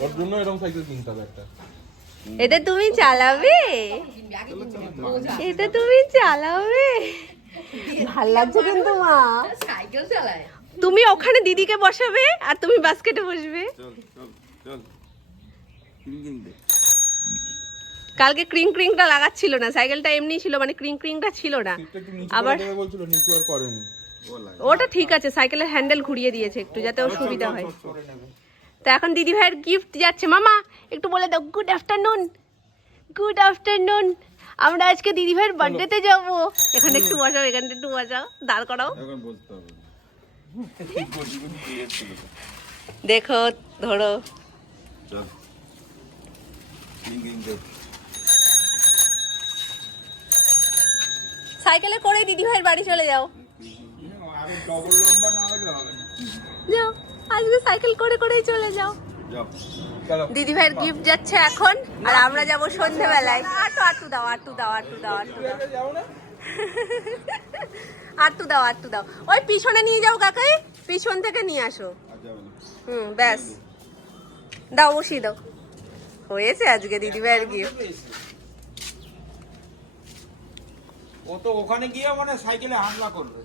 ওর জন্য এরকম সাইকেল কিনতে হবে একটা। এটা তুমি চালাবে? এটা তুমি চালাবে? ভাল লাগছে কিন্তু মা। সাইকেল চালায়। তুমি ওখানে দিদিকে বসাবে আর তুমি বাস্কেটে বসবে। কালকে ক্রিং ক্রিংটা লাগাচ্ছিল না, সাইকেলটা এমনি ছিল, মানে ক্রিং ক্রিংটা ছিল না। আবার বলছিল নিচু আর করেনি। ওটা ঠিক আছে, সাইকেলের হ্যান্ডেল ঘুরিয়ে দিয়েছে একটু যাতে ওর সুবিধা হয়। তো এখন দিদি ভাইয়ের গিফট যাচ্ছে। মামা একটু বলে দাও গুড আফটারনুন। Good afternoon. আমরা আজকে দিদি ভাইয়ের বার্থডেতে যাব। এখানে একটু বসাও, এখানে একটু বসাও, দাঁড় করাও। দেখো ধরো। সাইকেলে করে দিদি ভাইয়ের বাড়ি চলে যাও। যাও, আজকে সাইকেল করে করেই চলে যাও। দিদি ভাইয়ের গিফট যাচ্ছে এখন, আর আমরা যাব সন্ধ্যেবেলায়। আটু দাও, আটু দাও, আটু দাও, আটু দাও, আটু দাও, আটু দাও। ওই পিছনে নিয়ে যাও কাকাই, পিছন থেকে নিয়ে আসো। ব্যাস দাও, বসিয়ে দাও। হয়েছে আজকে দিদি ভাইয়ের গিফট। ও তো ওখানে গিয়ে মানে সাইকেলে হামলা করবে।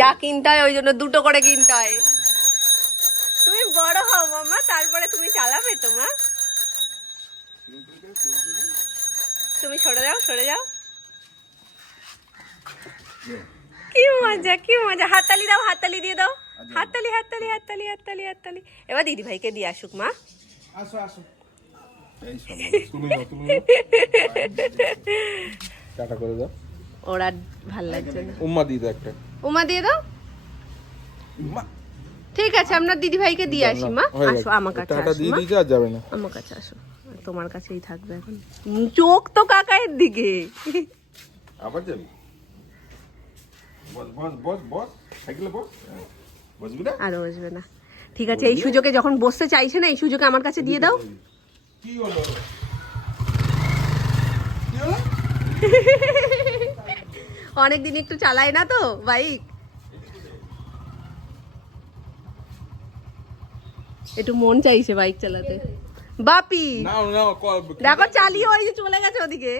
যা কিনতে হয় ওই জন্য দুটো করে কিনতে হয়। তুমি বড় হও মামা, তারপরে তুমি চালাবে তোমা। তুমি সরে যাও, সরে যাও। কি মজা, কি মজা। হাততালি দাও, হাততালি দিয়ে দাও। হাততালি, হাততালি, হাততালি, হাততালি, হাততালি। এবার দিদি ভাইকে দিয়ে আসুক মা। আসো আসো। টাটা করে দাও। ওরা ভাল লাগছে না। উম্মা দিয়ে দাও একটা। উমা দিয়ে দাও। ঠিক আছে, আমরা দিদি ভাইকে দিয়ে আসি মা। আসো আমার কাছে, টাটা আসো দিয়ে মা, দিতে আর যাবে না। আমার কাছে আসো। তোমার কাছেই থাকবে এখন। চোখ তো কাকায়ের দিকে। আবার যাবি? বস বস বস বস সাইকেলে বস। বসবি না? আর বসবে না। ঠিক আছে, এই সুযোগে যখন বসতে চাইছে না, এই সুযোগে আমার কাছে দিয়ে দাও। কি হলো? অনেকদিন একটু চালায় না তো বাইক, একটু মন চাইছে বাইক চালাতে। বাপি নাও নাও দেখো চালিয়ে ওই যে চলে গেছে ওদিকে।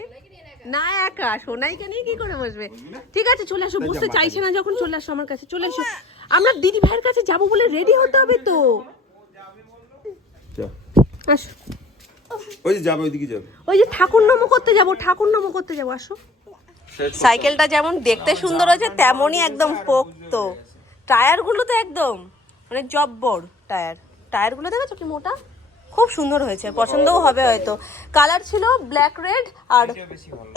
না একা, সোনাইকে নিয়ে কি করে বসবে? ঠিক আছে চলে আসো, বুঝতে চাইছে না যখন চলে আসো আমার কাছে, চলে আসো। আমরা দিদি ভাইয়ের কাছে যাবো বলে রেডি হতে হবে তো। আসো, ওই যে যাবে, ওইদিকে যাবে। ওই যে ঠাকুর নমো করতে যাবো, ঠাকুর নমো করতে যাবো। আসো। সাইকেলটা যেমন দেখতে সুন্দর হয়েছে তেমনই একদম পোক্ত। টায়ারগুলো তো একদম মানে জব্বর টায়ার। টায়ারগুলো দেখেছো কি মোটা, খুব সুন্দর হয়েছে, পছন্দও হবে হয়তো। কালার ছিল ব্ল্যাক রেড আর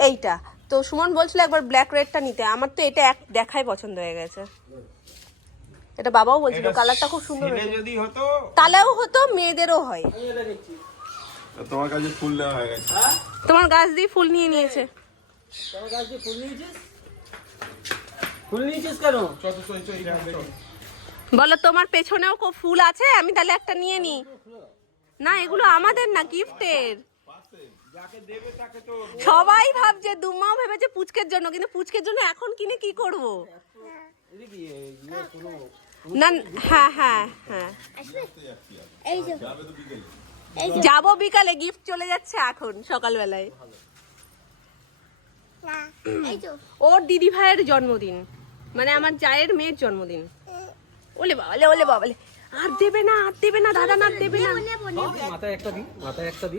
এইটা, তো সুমন বলছিল একবার ব্ল্যাক রেডটা নিতে। আমার তো এটা এক দেখাই পছন্দ হয়ে গেছে। এটা বাবাও বলছিল কালারটা খুব সুন্দর হয়েছে। যদি হতো তাহলেও হতো, মেয়েদেরও হয়। তোমার কাছে ফুল দেওয়া হয়ে গেছে। তোমার গাছ দিয়ে ফুল নিয়ে নিয়েছে। তোমার গাছ দিয়ে ফুল নিয়েছিস? ফুল নিয়েছিস কেন? বলো তোমার পেছনেও ফুল আছে, আমি তাহলে একটা নিয়ে নি। না এগুলো আমাদের না, গিফটের। সবাই ভাবছে, দুমাও ভেবেছে পুচকের জন্য, কিন্তু পুচকের জন্য এখন কিনে কি করব? না হ্যাঁ হ্যাঁ হ্যাঁ, যাবো বিকালে, গিফট চলে যাচ্ছে এখন সকালবেলায়। ওর দিদি ভাইয়ের জন্মদিন, মানে আমার জায়ের মেয়ের জন্মদিন। ওলে বাবালে, ওলে বাবালে, আর দেবে না, আর দেবে না দাদা, না দেবে না। মাথায় একটা দি, মাথায় একটা দি।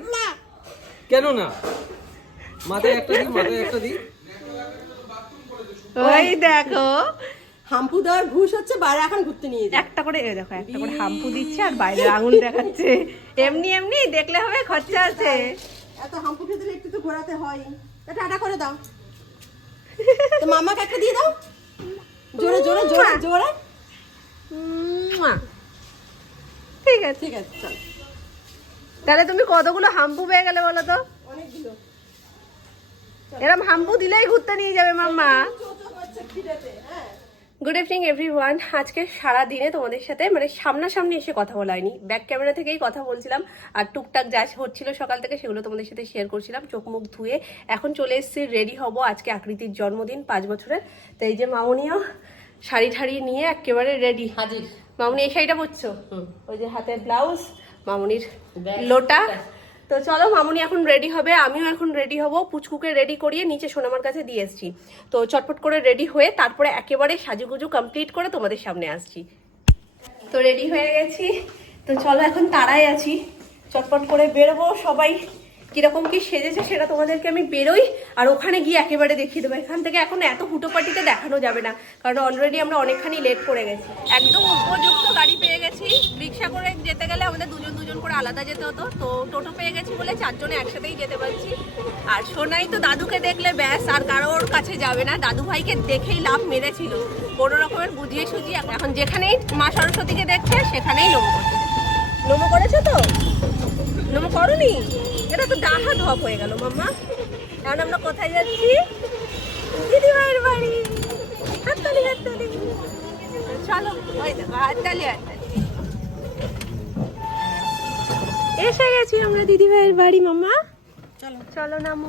কেন না? মাথায় একটা দি, মাথায় একটা দি। ওই দেখো হাম্পু দেওয়ার ঘুষ হচ্ছে, বাইরে এখন ঘুরতে নিয়ে যায়। একটা করে, দেখো একটা করে হাম্পু দিচ্ছে আর বাইরে আঙুল দেখাচ্ছে। এমনি এমনি দেখলে হবে, খরচা আছে। এত হাম্পু খেতে একটু তো ঘোরাতে হয়। টাটা করে দাও, তো মামাকে একটা দিয়ে দাও, জোরে জোরে জোরে জোরে। ঠিক আছে, ঠিক আছে চল। তাহলে তুমি কতগুলো হাম্পু পেয়ে গেলে বলো তো? অনেকগুলো। এরকম হাম্পু দিলেই ঘুরতে নিয়ে যাবে মাম্মা। Good evening everyone. আজকে সারা দিনে তোমাদের সাথে মানে সামনাসামনি এসে কথা বলা হয়নি, ব্যাক ক্যামেরা থেকেই কথা বলছিলাম, আর টুকটাক যা হচ্ছিল সকাল থেকে সেগুলো তোমাদের সাথে শেয়ার করছিলাম। চোখ মুখ ধুয়ে এখন চলে এসেছি, রেডি হব। আজকে আকৃতির জন্মদিন, 5 বছরের। তো এই যে মামনিও শাড়ি ঠাড়ি নিয়ে একেবারে রেডি হাজির। মামুনি এই শাড়িটা পরছো, ওই যে হাতে ব্লাউজ, মামুনির লোটা। তো চলো মামুনি এখন রেডি হবে, আমিও এখন রেডি হব। পুচকুকে রেডি করিয়ে নিচে সোনামার কাছে দিয়ে এসছি। তো চটপট করে রেডি হয়ে তারপরে একেবারে সাজুগুজু কমপ্লিট করে তোমাদের সামনে আসছি। তো রেডি হয়ে গেছি, তো চলো এখন তাড়ায় আছি, চটপট করে বেরোবো। সবাই কিরকম কি সেজেছে সেটা তোমাদেরকে আমি বেরোই আর ওখানে গিয়ে একেবারে দেখিয়ে দেবো। এখান থেকে এখন এত হুটোপাটিতে দেখানো যাবে না, কারণ অলরেডি আমরা অনেকখানি লেট করে গেছি। একদম উপযুক্ত গাড়ি পেয়ে গেছি। রিক্সা করে যেতে গেলে আমাদের দুজন দুজন করে আলাদা যেতে হতো, তো টোটো পেয়ে গেছি বলে 4 জনে একসাথেই যেতে পারছি। আর সোনাই তো দাদুকে দেখলে ব্যাস আর কারোর কাছে যাবে না, দাদু ভাইকে দেখেই লাভ মেরেছিল কোনো রকমের বুঝিয়ে সুঝিয়ে। এখন যেখানেই মা সরস্বতীকে দেখছে সেখানেই নমো করছে। নমো করেছো তো? নমো করোনি? এটা তো ডাহা ধপ হয়ে গেল মাম্মা। এখন আমরা কোথায় যাচ্ছি? দিদি ভাইয়ের বাড়ি। হাততালি হাততালি, চলো। ওই দেখো হাততালি হাততালি। এসে গেছি আমরা দিদি ভাইয়ের বাড়ি। মাম্মা চলো চলো নামো।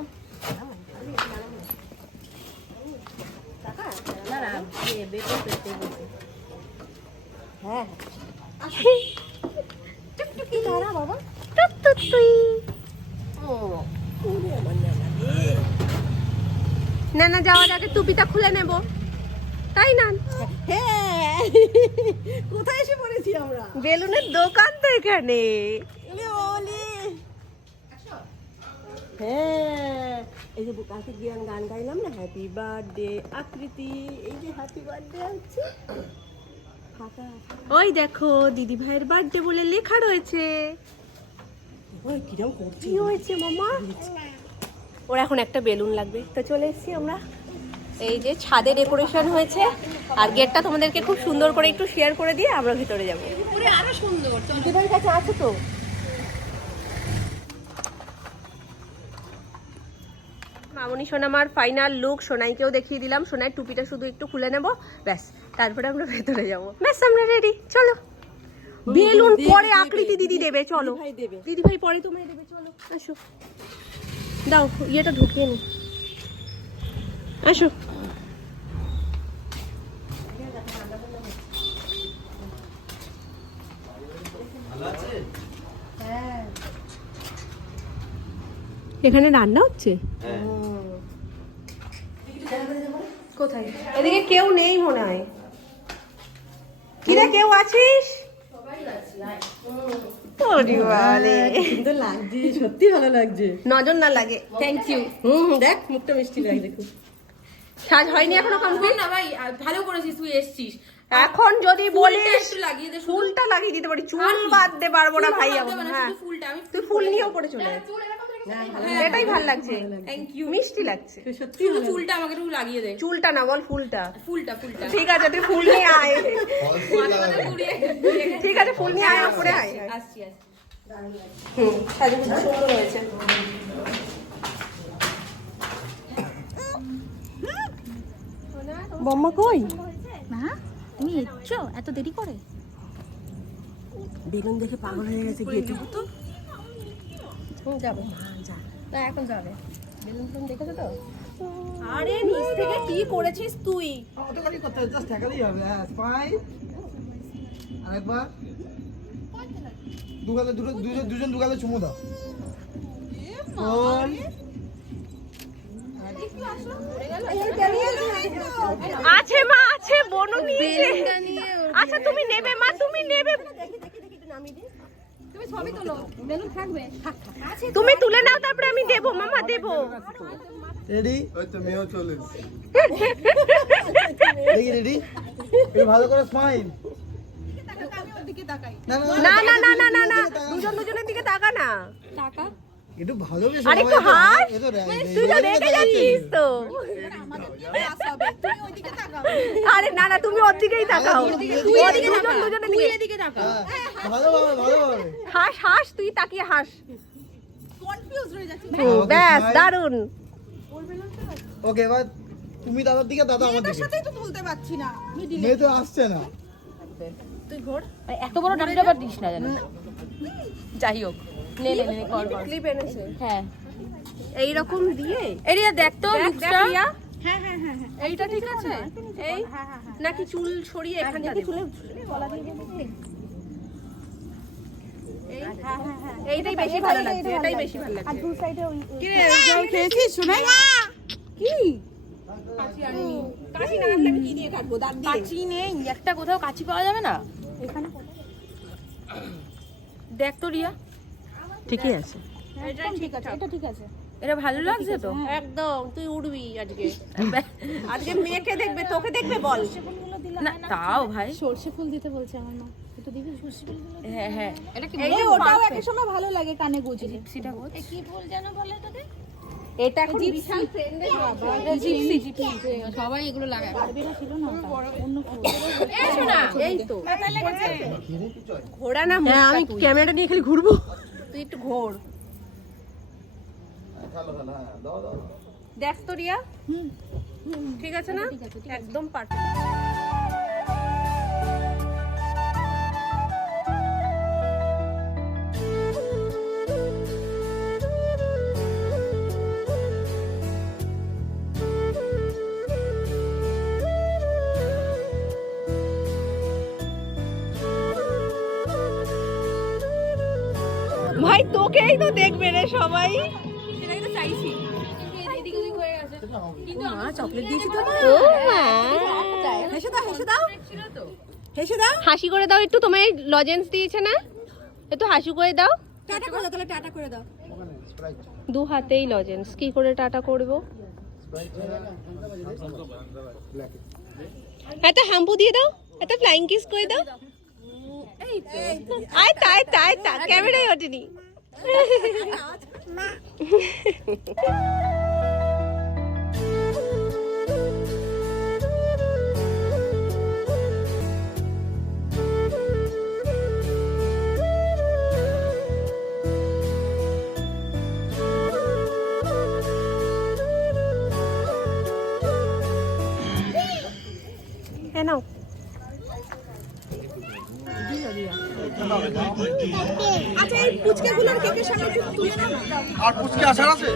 হ্যাঁ টুকটুকি দাঁড়া বাবা, টুকটুক তুই। না না যাওয়ার আগে টুপিটা খুলে নেব, তাই না? হ্যাঁ কোথায় এসে পড়েছি আমরা? বেলুনের দোকান তো এখানে। হ্যাঁ এই যে কালকে গান গাইলাম না, হ্যাপি বার্থডে আকৃতি, এই যে হ্যাপি বার্থডে আছে। ওই দেখো দিদি ভাইয়ের বার্থডে বলে লেখা রয়েছে। ওই কিরম করছি, কি হয়েছে মামা? ওর এখন একটা বেলুন লাগবে। তো চলে এসেছি আমরা, এই যে ছাদে ডেকোরেশন হয়েছে আর গেটটা তোমাদেরকে খুব সুন্দর করে একটু শেয়ার করে দিয়ে আমরা ভিতরে যাবো। আরো সুন্দর দিদি ভাইয়ের কাছে আছে তো। মামনি সোনামার ফাইনাল লুক সোনাইকেও দেখিয়ে দিলাম। সোনাই টুপিটা শুধু একটু খুলে নেব, ব্যাস তারপরে আমরা ভেতরে যাবো। ব্যাস আমরা রেডি, চলো। বেলুন পরে আকৃতি দিদি দেবে, চলো। দিদি ভাই পরে তোমায় দেবে, চলো আসো। দাও ইয়েটা ঢুকিয়ে নি, আসো। এখানে রান্না হচ্ছে? কোথায়? এদিকে কেউ নেই মনে হয়। কিরে কেউ আছিস? সুন্দর লাগছে, সত্যি ভালো লাগছে। নজর না লাগে। Thank you. দেখ মুখটা মিষ্টি লাগছে খুব। সাজ হয়নি এখনো কমপ্লিট না ভাই, ভালো করেছিস তুই এসছিস। এখন যদি বলিস একটু লাগিয়ে দে, ফুলটা লাগিয়ে দিতে পারি, চুল বাঁধতে পারবো না ভাই আমার। হ্যাঁ ফুলটা আমি তুই ফুল নিয়েও পড়ে চলে আয়। এটাই ভালো লাগছে, থ্যাংক ইউ। মিষ্টি লাগছে। সত্যি শুধু ফুলটা আমাকে একটু লাগিয়ে দে। চুলটা না বল, ফুলটা। ফুলটা ঠিক আছে তুই ফুল নিয়ে আয়। ঠিক আছে ফুল নিয়ে আয়, উপরে আয়। আসছি। সাজুগুজু সুন্দর হয়েছে। বম্মা কই? মা তুমি এসছো এত দেরি করে? বেলুন দেখে পাগল হয়ে গেছে, গিয়ে যাবো তো। যাবে না এখন যাবে। বেলুন ফেলুন দেখেছো তো? আরে নিচ থেকে কি করেছিস তুই? অটোকালি করতে হবে, জাস্ট ঠেকালেই হবে। হ্যাঁ স্মাইল। আরেকবার দুগালে দুজন দুগালে চুমু দাও। গোল। আছে মা আছে, বনু নিয়েছে। আচ্ছা তুমি নেবে মা, তুমি নেবে। তুমি তুলে নাও তারপরে আমি দেবো মামা, দেবো। রেডি? ওই তো মেয়েও চলে এসেছে। দেখি রেডি? একটু ভালো করে স্মাইল। না না না না না না, দুজন দুজনের দিকে তাকা না। একটু ভালোবেসে আর একটু হাস, তুই তো রেগে যাচ্ছিস তো। আরে না না তুমি ওর দিকেই তাকাও, দুজন দুজনের দিকে তাকাও। ভালোভাবে ভালোভাবে হাস হাস, তুই তাকিয়ে হাস। ব্যাস দারুন। ওকে এবার তুমি দাদার দিকে, দাদা আমার দিকে। তো তুলতে পারছি না। মেয়ে তো আসছে না। তুই ঘোর। এত বড় ডাবটা আবার দিস না জানো। যাই হোক, নে কর। ক্লিপ এনেছে। হ্যাঁ এইরকম দিয়ে এরিয়া দেখ তো লুকটা। হ্যাঁ হ্যাঁ হ্যাঁ হ্যাঁ এইটা ঠিক আছে? এই হ্যাঁ হ্যাঁ হ্যাঁ নাকি চুল সরিয়ে এখানটা দেব? গলা দিয়ে দেবো কি? হ্যাঁ হ্যাঁ হ্যাঁ এইটাই বেশি ভালো লাগছে, এটাই বেশি ভালো আর লাগছে। দু সাইডে ওই কি রে জল খেয়েছিস শুনে কি কাশি না আনলে আমি কি দিয়ে কাটবো? দাঁত দিয়ে? কাঁচি নেই, একটা কোথাও কাঁচি পাওয়া যাবে না? এখানে দেখ তো রিয়া, ঠিকই আছে। একদম ঠিক আছে, এটা ঠিক আছে। এটা ভালো লাগছে তো? একদম তুই উড়বি আজকে। আজকে মেয়েকে দেখবে, তোকে দেখবে বল। ফুলগুলো দিলে না তাও ভাই, সর্ষে ফুল দিতে বলছে আমার মা, একটু দিবি সর্ষে ফুলগুলো? হ্যাঁ হ্যাঁ, এটা কি এই ওটাও এক সময় ভালো লাগে কানে গুজে। সেটা বল। কি ফুল যেন বলে এটাকে? এটা এখন বিশাল ট্রেন্ডে জিপসি জিপসি সবাই এগুলো লাগায়। বারবিরা ছিল না ওটা, অন্য ফুল। এই শোনা, এই তো ঘোড়া না। হ্যাঁ আমি ক্যামেরাটা নিয়ে খালি ঘুরবো, তুই একটু ঘোর। দেখ তো রিয়া, ঠিক আছে না? একদম পারফেক্ট। ভাই তোকেই তো দেখবে রে সবাই। সেটাই তো চাইছি। মা চকলেট দিয়েছি তো। ও মা, হেসে দাও হেসে দাও হেসে দাও। হাসি করে দাও একটু, তোমায় লজেন্স দিয়েছে না, একটু হাসি করে দাও। টাটা করে দাও, তাহলে টাটা করে দাও। দু হাতেই লজেন্স, কি করে টাটা করব? একটা হাম্পু দিয়ে দাও, একটা ফ্লাইং কিস করে দাও। আয় তাই তাই তাই, ক্যামেরায় ওঠেনি। হ্যাঁ নাও। আচ্ছা এই পুচকেগুলোর কেকের সঙ্গে একটু তুলে নাও না। আর পুচকে আসার আছে?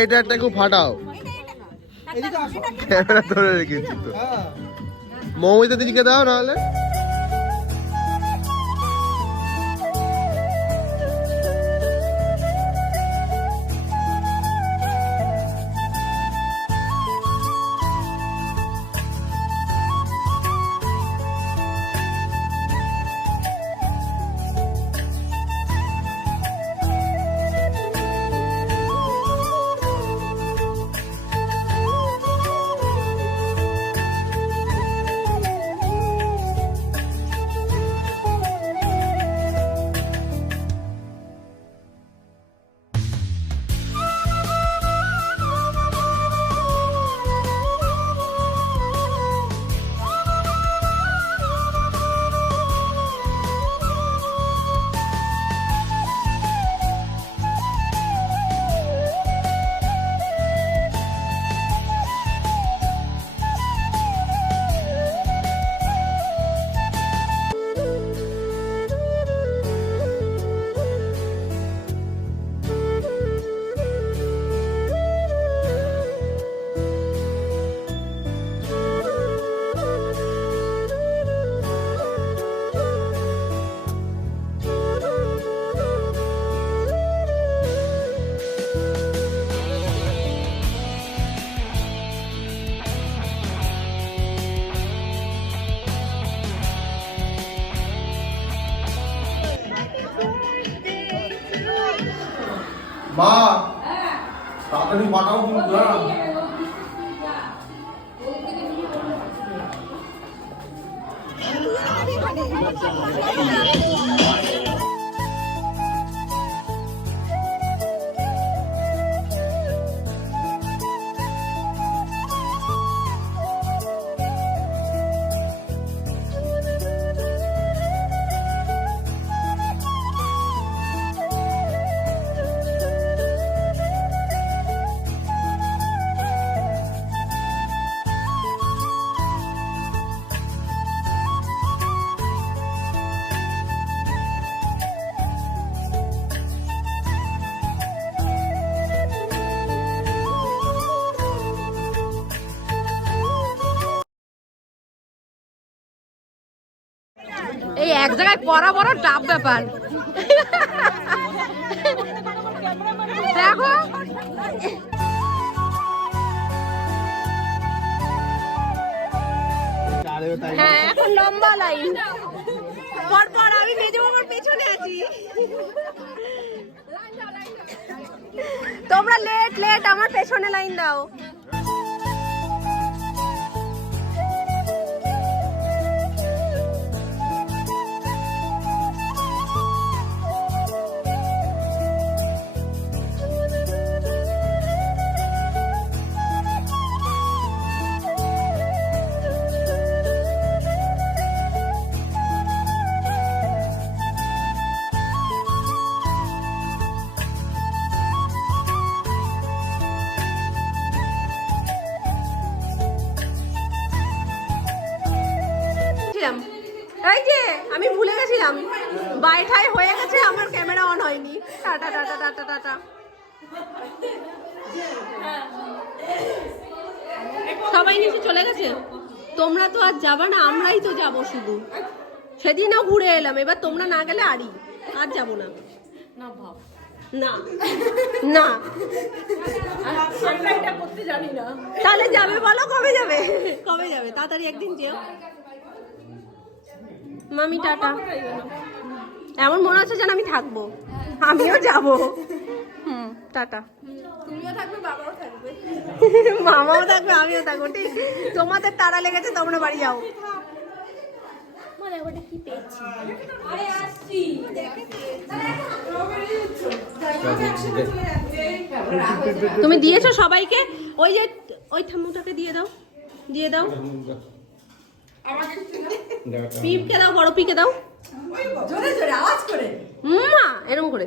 এটা একটা খুব ফাটাও, ক্যামেরা ধরে রেখেছি তো। মৌমিতা দিদিকে দাও নাহলে। মা তাড়াতাড়ি পাঠাও কিন্তু হ্যাঁ। এই এক জায়গায় পড়া বড় টাপ ব্যাপার। দেখো হ্যাঁ এখন লম্বা লাইন পর পর আমি মেজে আমার পেছনে আছি। তোমরা লেট লেট আমার পেছনে লাইন দাও। এই যে আমি ভুলে গেছিলাম বাইঠাই হয়ে গেছে, আমার ক্যামেরা অন হয়নি। Tata tata tata tata. সবাই নিচে চলে গেছে, তোমরা তো আর যাবা না, আমরাই তো যাব শুধু। সেদিনও ঘুরে এলাম, এবার তোমরা না গেলে আরই আর যাবো না। না না আমরা এটা করতে জানি না। তাহলে যাবে বলো, কবে যাবে? কবে যাবে? তাড়াতাড়ি একদিন যেও। মামি টাটা। এমন মনে হচ্ছে যেন আমি থাকবো, আমিও যাব। টাটা। তুমিও থাকবে, বাবাও থাকবে, মামাও থাকবে, আমিও থাকবো। ঠিক, তোমাদের তাড়া লেগেছে, তোমরা বাড়ি যাও। তুমি দিয়েছো সবাইকে? ওই যে ওই ঠাম্মুটাকে দিয়ে দাও, দিয়ে দাও। পিপকে দাও, বড় পিকে দাও, জোরে জোরে আওয়াজ করে মা এরকম করে।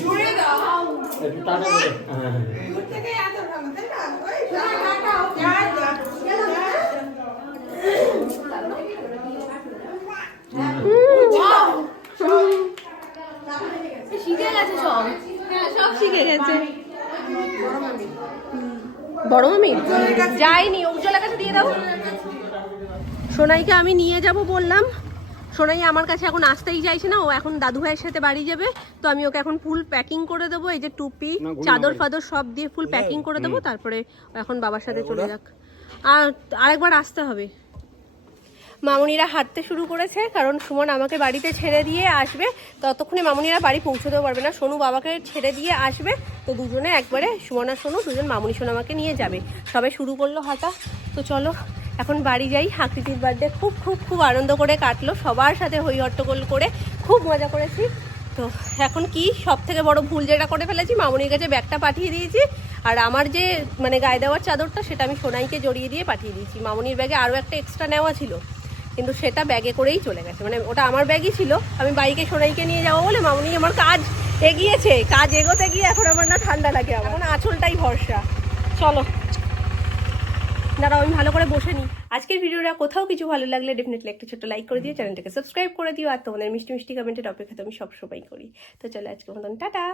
জোরে দাও। একটু টাটা করে। দূর থেকে এত ভালো, তাই না? ওই টাটাও শিখে গেছে সব। সব শিখে গেছে। বড় মামি যাইনি, উজ্জ্বলের কাছে দিয়ে দাও। সোনাইকে আমি নিয়ে যাব বললাম, সোনাই আমার কাছে এখন আসতেই চাইছে না। ও এখন দাদু ভাইয়ের সাথে বাড়ি যাবে, তো আমি ওকে এখন ফুল প্যাকিং করে দেবো। এই যে টুপি, চাদর ফাদর সব দিয়ে ফুল প্যাকিং করে দেবো, তারপরে এখন বাবার সাথে চলে যাক। আর আরেকবার আসতে হবে। মামুনিরা হাঁটতে শুরু করেছে, কারণ সুমন আমাকে বাড়িতে ছেড়ে দিয়ে আসবে, ততক্ষণে মামুনিরা বাড়ি পৌঁছতেও পারবে না। সোনু বাবাকে ছেড়ে দিয়ে আসবে, তো দুজনে একবারে সুমন আর সোনু দুজন মামুনি সোনা আমাকে নিয়ে যাবে। সবাই শুরু করলো হাঁটা। তো চলো এখন বাড়ি যাই। আকৃতির বার্থডে খুব খুব খুব আনন্দ করে কাটলো, সবার সাথে হই হট্টগোল করে খুব মজা করেছি। তো এখন কি সব থেকে বড় ভুল যেটা করে ফেলেছি, মামুনির কাছে ব্যাগটা পাঠিয়ে দিয়েছি, আর আমার যে মানে গায়ে দেওয়ার চাদরটা সেটা আমি সোনাইকে জড়িয়ে দিয়ে পাঠিয়ে দিয়েছি। মামুনির ব্যাগে আরও একটা এক্সট্রা নেওয়া ছিল, কিন্তু সেটা ব্যাগে করেই চলে গেছে, মানে ওটা আমার ব্যাগই ছিল। আমি বাইকে সোনাইকে নিয়ে যাবো বলে মামুনি আমার কাজ এগিয়েছে, কাজ এগোতে গিয়ে এখন আমার না ঠান্ডা লাগে, এখন আঁচলটাই ভরসা। চলো দাঁড়াও আমি ভালো করে বসে নিই। আজকের ভিডিওটা কোথাও কিছু ভালো লাগলে ডেফিনেটলি একটা ছোট্ট লাইক করে দিও, চ্যানেলটাকে সাবস্ক্রাইব করে দিও, আর তোমাদের মিষ্টি মিষ্টি কমেন্টের অপেক্ষা তো আমি সবসময় করি। তো চলো আজকে মতন টাটা।